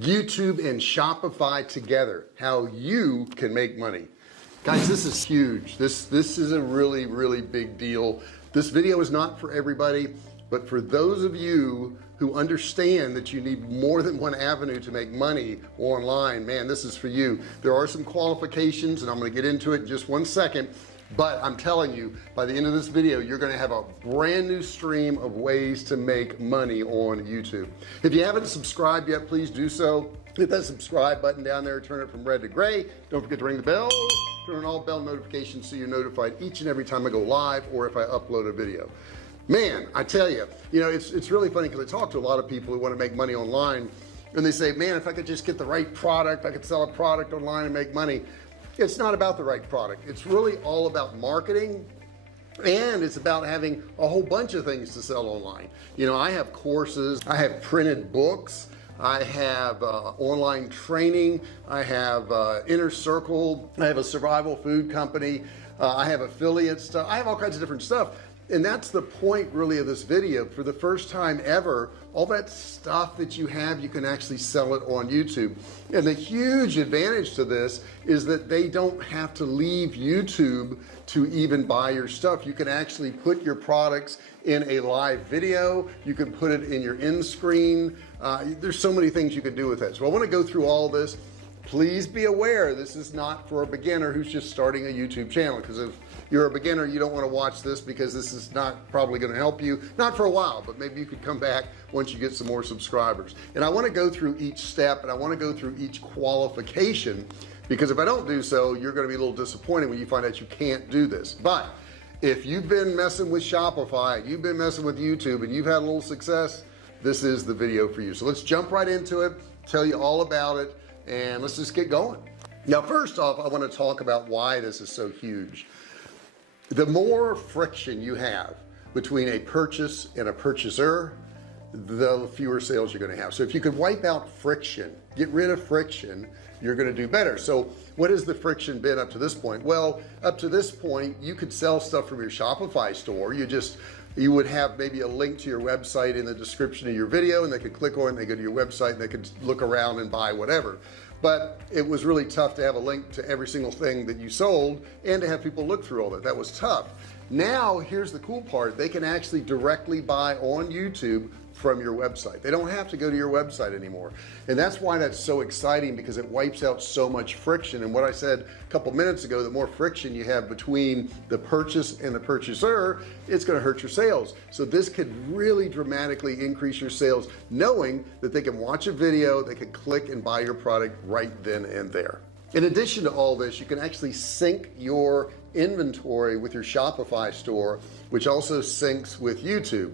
YouTube and Shopify together, how you can make money. Guys, this is huge. This is a really big deal. This video is not for everybody, but for those of you who understand that you need more than one avenue to make money online, man, this is for you. There are some qualifications and I'm going to get into it in just one second, but I'm telling you, by the end of this video, you're going to have a brand new stream of ways to make money on YouTube. If you haven't subscribed yet, please do so. Hit that subscribe button down there, turn it from red to gray. Don't forget to ring the bell, turn on all bell notifications so you're notified each and every time I go live or if I upload a video. Man, I tell you, it's really funny because I talk to a lot of people who want to make money online and they say, man, if I could just get the right product, I could sell a product online and make money. It's not about the right product. It's really all about marketing, and it's about having a whole bunch of things to sell online. I have courses, I have printed books, I have online training, I have Inner Circle, I have a survival food company, I have affiliate stuff, I have all kinds of different stuff. And that's the point really of this video. For the first time ever, all that stuff that you have, you can actually sell it on YouTube. And the huge advantage to this is that they don't have to leave YouTube to even buy your stuff. You can actually put your products in a live video. You can put it in your end screen. There's so many things you can do with that. So I want to go through all this. Please be aware, this is not for a beginner who's just starting a YouTube channel, because if you're a beginner, you don't want to watch this because this is not probably going to help you, not for a while, but maybe you could come back once you get some more subscribers. And I want to go through each step, and I want to go through each qualification, because if I don't do so, you're going to be a little disappointed when you find out you can't do this. But if you've been messing with Shopify, you've been messing with YouTube, and you've had a little success, this is the video for you. So let's jump right into it, tell you all about it, and let's just get going. Now, first off, I want to talk about why this is so huge. The more friction you have between a purchase and a purchaser, the fewer sales you're going to have. So if you could wipe out friction, get rid of friction, you're going to do better. So what has the friction been up to this point? Well, up to this point, you could sell stuff from your Shopify store. You would have maybe a link to your website in the description of your video, and they could click on it, and they go to your website and they could look around and buy whatever. But it was really tough to have a link to every single thing that you sold and to have people look through all that. That was tough. Now here's the cool part. They can actually directly buy on YouTube from your website. They don't have to go to your website anymore. And that's why that's so exciting, because it wipes out so much friction. And what I said a couple minutes ago, the more friction you have between the purchase and the purchaser, it's going to hurt your sales. So this could really dramatically increase your sales, knowing that they can watch a video, they can click and buy your product right then and there. In addition to all this, you can actually sync your inventory with your Shopify store, which also syncs with YouTube.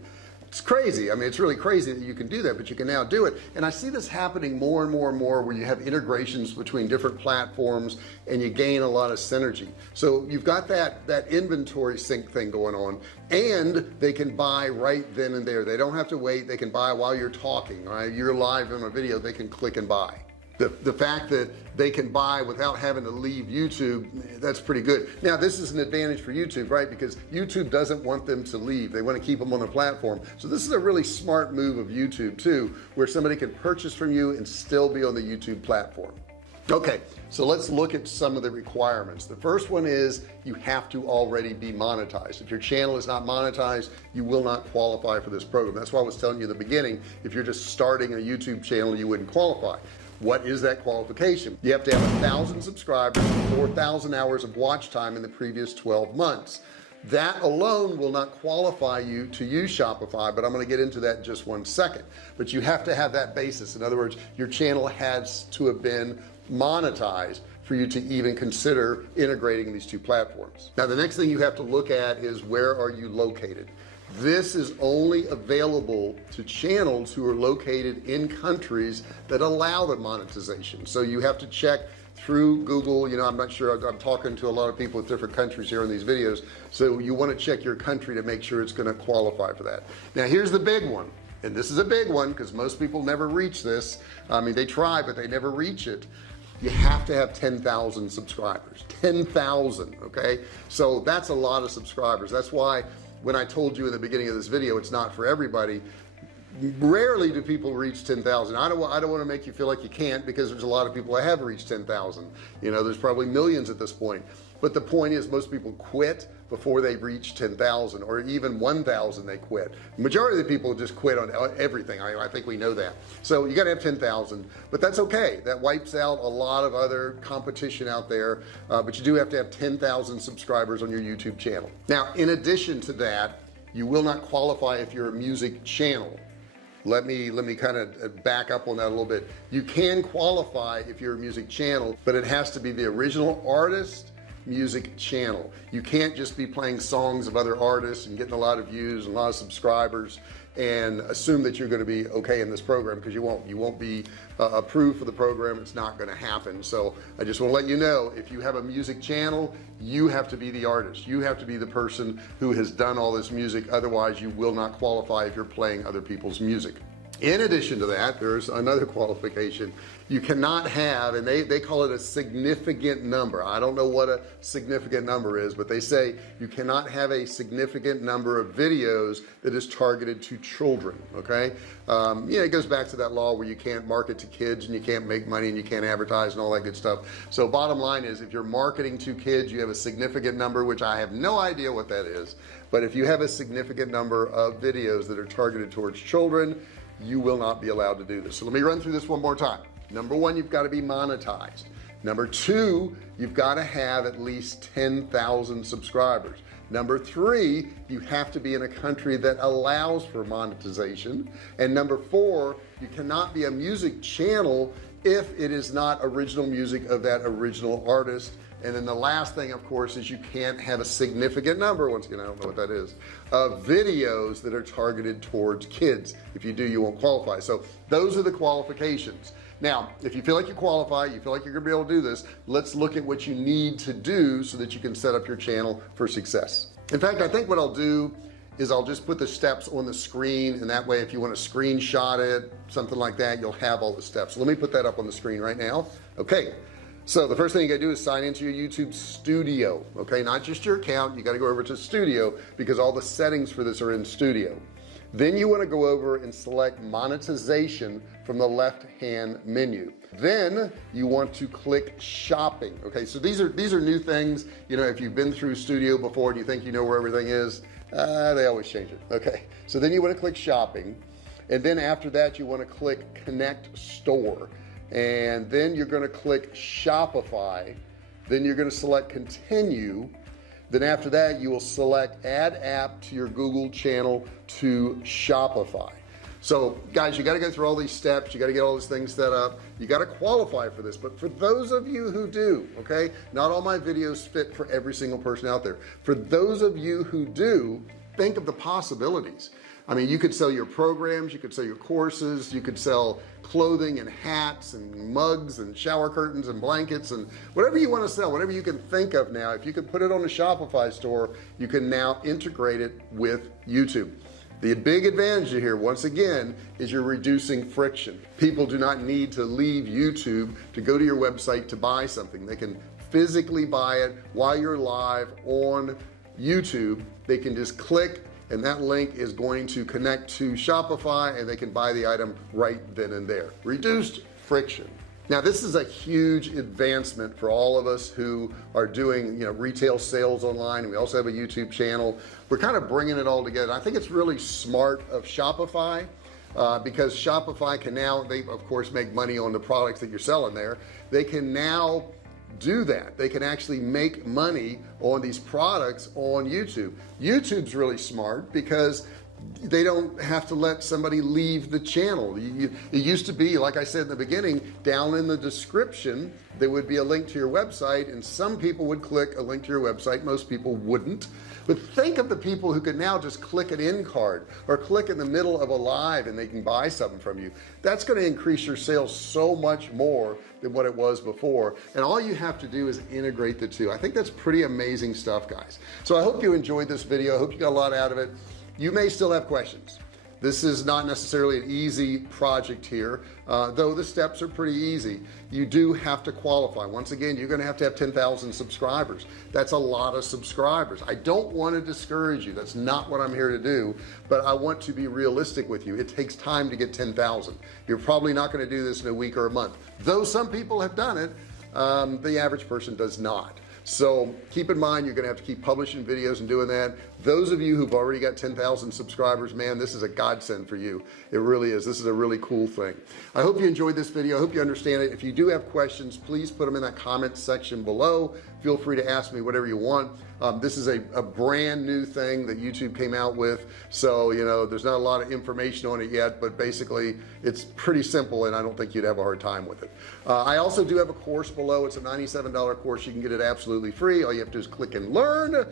It's crazy. I mean, it's really crazy that you can do that, but you can now do it. And I see this happening more and more and more, where you have integrations between different platforms and you gain a lot of synergy. So you've got that inventory sync thing going on, and they can buy right then and there. They don't have to wait. They can buy while you're talking, right? You're live on a video, they can click and buy. The fact that they can buy without having to leave YouTube, that's pretty good. Now, this is an advantage for YouTube, right? Because YouTube doesn't want them to leave. They want to keep them on the platform. So this is a really smart move of YouTube too, where somebody can purchase from you and still be on the YouTube platform. Okay, so let's look at some of the requirements. The first one is you have to already be monetized. If your channel is not monetized, you will not qualify for this program. That's why I was telling you in the beginning, if you're just starting a YouTube channel, you wouldn't qualify. What is that qualification? You have to have 1,000 subscribers, 4,000 hours of watch time in the previous 12 months. That alone will not qualify you to use Shopify, but I'm going to get into that in just one second. But you have to have that basis. In other words, your channel has to have been monetized for you to even consider integrating these two platforms. Now, the next thing you have to look at is, where are you located? This is only available to channels who are located in countries that allow the monetization. So you have to check through Google. I'm not sure, I'm talking to a lot of people with different countries here in these videos. So you want to check your country to make sure it's going to qualify for that. Now, here's the big one. And this is a big one, because most people never reach this. I mean, they try, but they never reach it. You have to have 10,000 subscribers, 10,000. Okay. So that's a lot of subscribers. That's why when I told you in the beginning of this video, it's not for everybody, Rarely do people reach 10,000. I don't want to make you feel like you can't, because there's a lot of people that have reached 10,000. You know, there's probably millions at this point. But the point is, most people quit before they reach 10,000, or even 1,000 they quit. The majority of the people just quit on everything. I think we know that. So you got to have 10,000, but that's okay. That wipes out a lot of other competition out there. But you do have to have 10,000 subscribers on your YouTube channel. Now, in addition to that, you will not qualify if you're a music channel. Let me kind of back up on that a little bit. You can qualify if you're a music channel, but it has to be the original artist music channel. You can't just be playing songs of other artists and getting a lot of views and a lot of subscribers and assume that you're going to be okay in this program, because you won't be approved for the program. It's not going to happen. So I just want to let you know, if you have a music channel, you have to be the artist. You have to be the person who has done all this music. Otherwise you will not qualify if you're playing other people's music. In addition to that, there's another qualification. You cannot have, and they call it a significant number. I don't know what a significant number is, but they say you cannot have a significant number of videos that is targeted to children. Okay, yeah, it goes back to that law where you can't market to kids and you can't make money and you can't advertise and all that good stuff. So bottom line is, if you're marketing to kids, you have a significant number, which I have no idea what that is, but if you have a significant number of videos that are targeted towards children, you will not be allowed to do this. So let me run through this one more time. Number one, you've got to be monetized. Number two, you've got to have at least 10,000 subscribers. Number three, you have to be in a country that allows for monetization. And number four, you cannot be a music channel if it is not original music of that original artist. And then the last thing, of course, is you can't have a significant number, once again I don't know what that is, of videos that are targeted towards kids. If you do, you won't qualify. So those are the qualifications. Now, if you feel like you qualify, you feel like you're gonna be able to do this, let's look at what you need to do so that you can set up your channel for success. In fact, I think what I'll do is I'll just put the steps on the screen, and that way if you want to screenshot it, something like that, you'll have all the steps. So let me put that up on the screen right now. Okay. So the first thing you gotta do is sign into your YouTube Studio. Okay, not just your account. You got to go over to Studio, because all the settings for this are in Studio. Then you want to go over and select monetization from the left hand menu. Then you want to click shopping. Okay, so these are new things. You know, if you've been through Studio before and you think you know where everything is, they always change it. Okay, so then you want to click shopping, and then after that you want to click connect store. And then you're going to click Shopify. Then you're going to select continue. Then after that you will select add app to your Google channel to Shopify. So guys, you got to go through all these steps. You got to get all these things set up. You got to qualify for this. But for those of you who do, okay, not all my videos fit for every single person out there. For those of you who do, think of the possibilities. I mean, you could sell your programs, you could sell your courses, you could sell clothing and hats and mugs and shower curtains and blankets and whatever you want to sell, whatever you can think of now. If you could put it on a Shopify store, you can now integrate it with YouTube. The big advantage here, once again, is you're reducing friction. People do not need to leave YouTube to go to your website to buy something. They can physically buy it while you're live on YouTube. They can just click, and that link is going to connect to Shopify, and they can buy the item right then and there. Reduced friction. Now this is a huge advancement for all of us who are doing, you know, retail sales online, and we also have a YouTube channel. We're kind of bringing it all together. I think it's really smart of Shopify, because Shopify can now, they of course make money on the products that you're selling there. They can now do that. They can actually make money on these products on YouTube. YouTube's really smart because they don't have to let somebody leave the channel. It used to be, like I said in the beginning, down in the description there would be a link to your website, and some people would click a link to your website, most people wouldn't. But think of the people who could now just click an in card or click in the middle of a live and they can buy something from you. That's going to increase your sales so much more than what it was before, and all you have to do is integrate the two. I think that's pretty amazing stuff, guys. So I hope you enjoyed this video. I hope you got a lot out of it. You may still have questions. This is not necessarily an easy project here, though the steps are pretty easy. You do have to qualify. Once again, you're going to have 10,000 subscribers. That's a lot of subscribers. I don't want to discourage you. That's not what I'm here to do, but I want to be realistic with you. It takes time to get 10,000. You're probably not going to do this in a week or a month, though some people have done it. The average person does not. So keep in mind, you're gonna have to keep publishing videos and doing that. Those of you who've already got 10,000 subscribers, man, this is a godsend for you. It really is. This is a really cool thing. I hope you enjoyed this video. I hope you understand it. If you do have questions, please put them in that comment section below. Feel free to ask me whatever you want. This is a brand new thing that YouTube came out with, so you know there's not a lot of information on it yet, but basically it's pretty simple and I don't think you'd have a hard time with it. I also do have a course below. It's a $97 course. You can get it absolutely free. All you have to do is click and learn.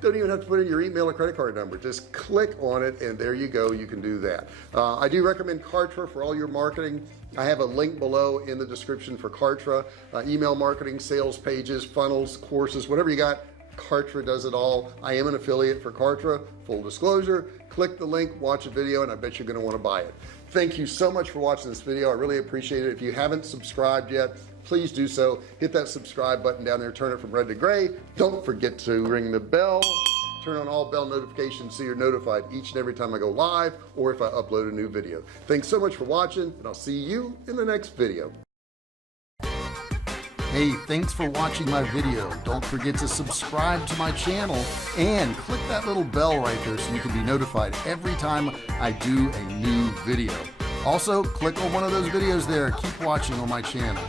Don't even have to put in your email or credit card number. Just click on it and there you go. You can do that. I do recommend Kartra for all your marketing. I have a link below in the description for Kartra, email marketing, sales pages, funnels, courses, whatever you got. Kartra does it all. I am an affiliate for Kartra, full disclosure. Click the link, watch a video, and I bet you're going to want to buy it. Thank you so much for watching this video. I really appreciate it. If you haven't subscribed yet, please do so. Hit that subscribe button down there, turn it from red to gray. Don't forget to ring the bell, turn on all bell notifications so you're notified each and every time I go live or if I upload a new video. Thanks so much for watching, and I'll see you in the next video. Hey, thanks for watching my video. Don't forget to subscribe to my channel and click that little bell right there so you can be notified every time I do a new video. Also, click on one of those videos there. Keep watching on my channel.